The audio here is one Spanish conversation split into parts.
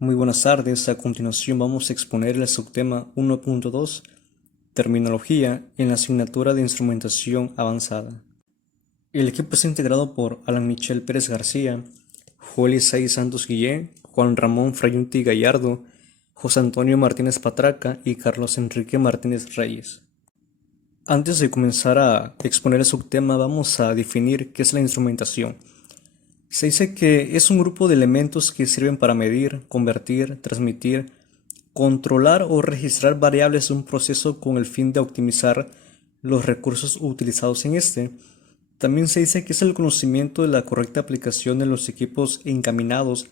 Muy buenas tardes, a continuación vamos a exponer el subtema 1.2, Terminología en la asignatura de Instrumentación Avanzada. El equipo es integrado por Alan Michel Pérez García, Joel Isaí Santos Guillén, Juan Ramón Frayunti Gallardo, José Antonio Martínez Patraca y Carlos Enrique Martínez Reyes. Antes de comenzar a exponer el subtema, vamos a definir qué es la instrumentación. Se dice que es un grupo de elementos que sirven para medir, convertir, transmitir, controlar o registrar variables de un proceso con el fin de optimizar los recursos utilizados en este. También se dice que es el conocimiento de la correcta aplicación de los equipos encaminados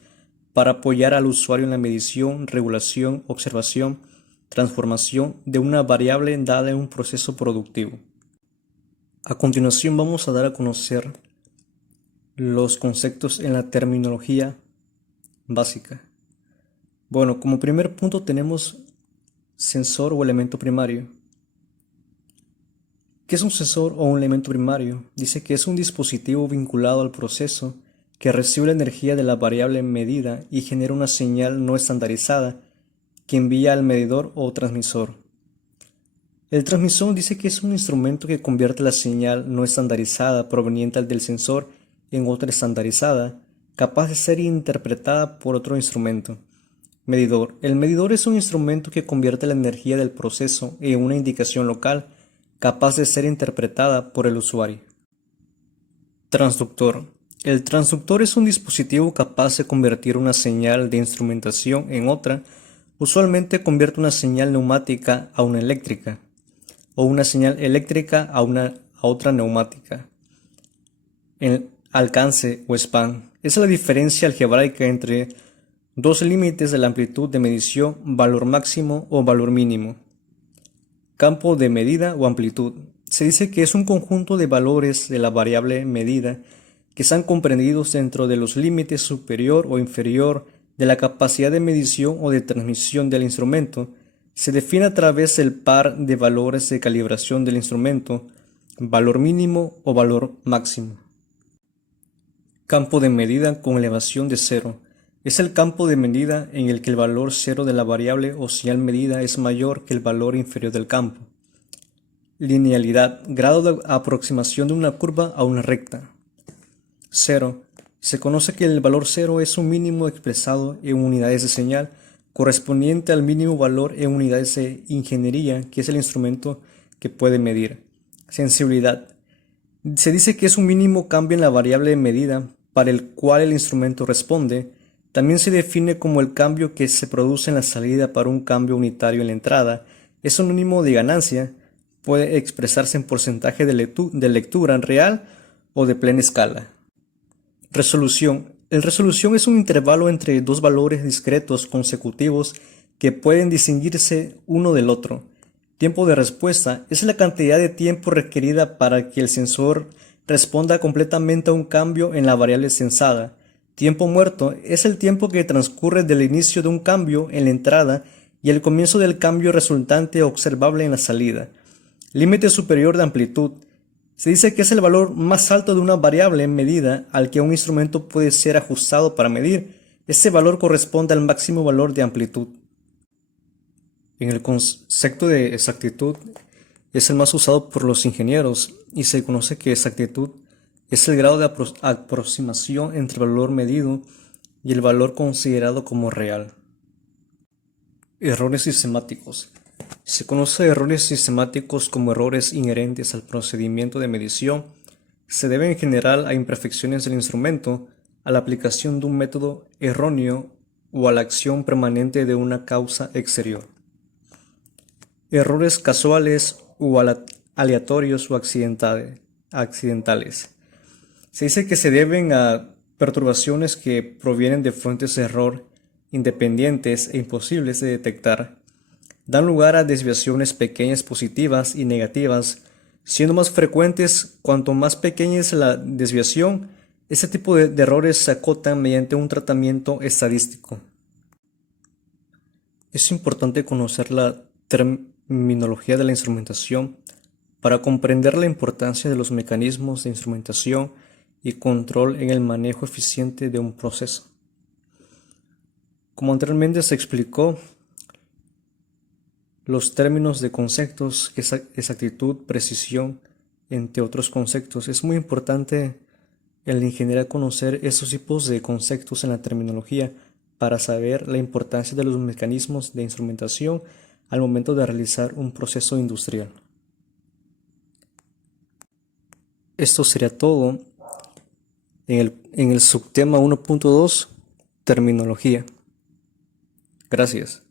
para apoyar al usuario en la medición, regulación, observación, transformación de una variable dada en un proceso productivo. A continuación vamos a dar a conocer los conceptos en la terminología básica. Bueno, como primer punto tenemos sensor o elemento primario. ¿Qué es un sensor o un elemento primario? Dice que es un dispositivo vinculado al proceso que recibe la energía de la variable medida y genera una señal no estandarizada que envía al medidor o transmisor. El transmisor dice que es un instrumento que convierte la señal no estandarizada proveniente del sensor en otra estandarizada, capaz de ser interpretada por otro instrumento. Medidor. El medidor es un instrumento que convierte la energía del proceso en una indicación local, capaz de ser interpretada por el usuario. Transductor. El transductor es un dispositivo capaz de convertir una señal de instrumentación en otra. Usualmente convierte una señal neumática a una eléctrica, o una señal eléctrica a otra neumática. El alcance o span es la diferencia algebraica entre dos límites de la amplitud de medición, valor máximo o valor mínimo. Campo de medida o amplitud. Se dice que es un conjunto de valores de la variable medida que están comprendidos dentro de los límites superior o inferior de la capacidad de medición o de transmisión del instrumento. Se define a través del par de valores de calibración del instrumento, valor mínimo o valor máximo. Campo de medida con elevación de cero. Es el campo de medida en el que el valor cero de la variable o señal medida es mayor que el valor inferior del campo. Linealidad. Grado de aproximación de una curva a una recta. Cero. Se conoce que el valor cero es un mínimo expresado en unidades de señal correspondiente al mínimo valor en unidades de ingeniería, que es el instrumento que puede medir. Sensibilidad. Se dice que es un mínimo cambio en la variable de medida para el cual el instrumento responde. También se define como el cambio que se produce en la salida para un cambio unitario en la entrada. Es un mínimo de ganancia. Puede expresarse en porcentaje de lectura real o de plena escala. Resolución. La resolución es un intervalo entre dos valores discretos consecutivos que pueden distinguirse uno del otro. Tiempo de respuesta es la cantidad de tiempo requerida para que el sensor responda completamente a un cambio en la variable censada. Tiempo muerto es el tiempo que transcurre del inicio de un cambio en la entrada y el comienzo del cambio resultante observable en la salida. Límite superior de amplitud. Se dice que es el valor más alto de una variable medida al que un instrumento puede ser ajustado para medir. Ese valor corresponde al máximo valor de amplitud. En el concepto de exactitud es el más usado por los ingenieros y se conoce que exactitud es el grado de aproximación entre el valor medido y el valor considerado como real. Errores sistemáticos. Se conoce errores sistemáticos como errores inherentes al procedimiento de medición. Se deben en general a imperfecciones del instrumento, a la aplicación de un método erróneo o a la acción permanente de una causa exterior. Errores casuales o aleatorios o accidentales. Se dice que se deben a perturbaciones que provienen de fuentes de error independientes e imposibles de detectar. Dan lugar a desviaciones pequeñas positivas y negativas, siendo más frecuentes cuanto más pequeña es la desviación. Este tipo de errores se acotan mediante un tratamiento estadístico. Es importante conocer la terminología de la instrumentación para comprender la importancia de los mecanismos de instrumentación y control en el manejo eficiente de un proceso. Como anteriormente se explicó, los términos de conceptos, exactitud, precisión, entre otros conceptos, es muy importante el ingeniero conocer esos tipos de conceptos en la terminología para saber la importancia de los mecanismos de instrumentación al momento de realizar un proceso industrial. Esto sería todo en el subtema 1.2, terminología. Gracias.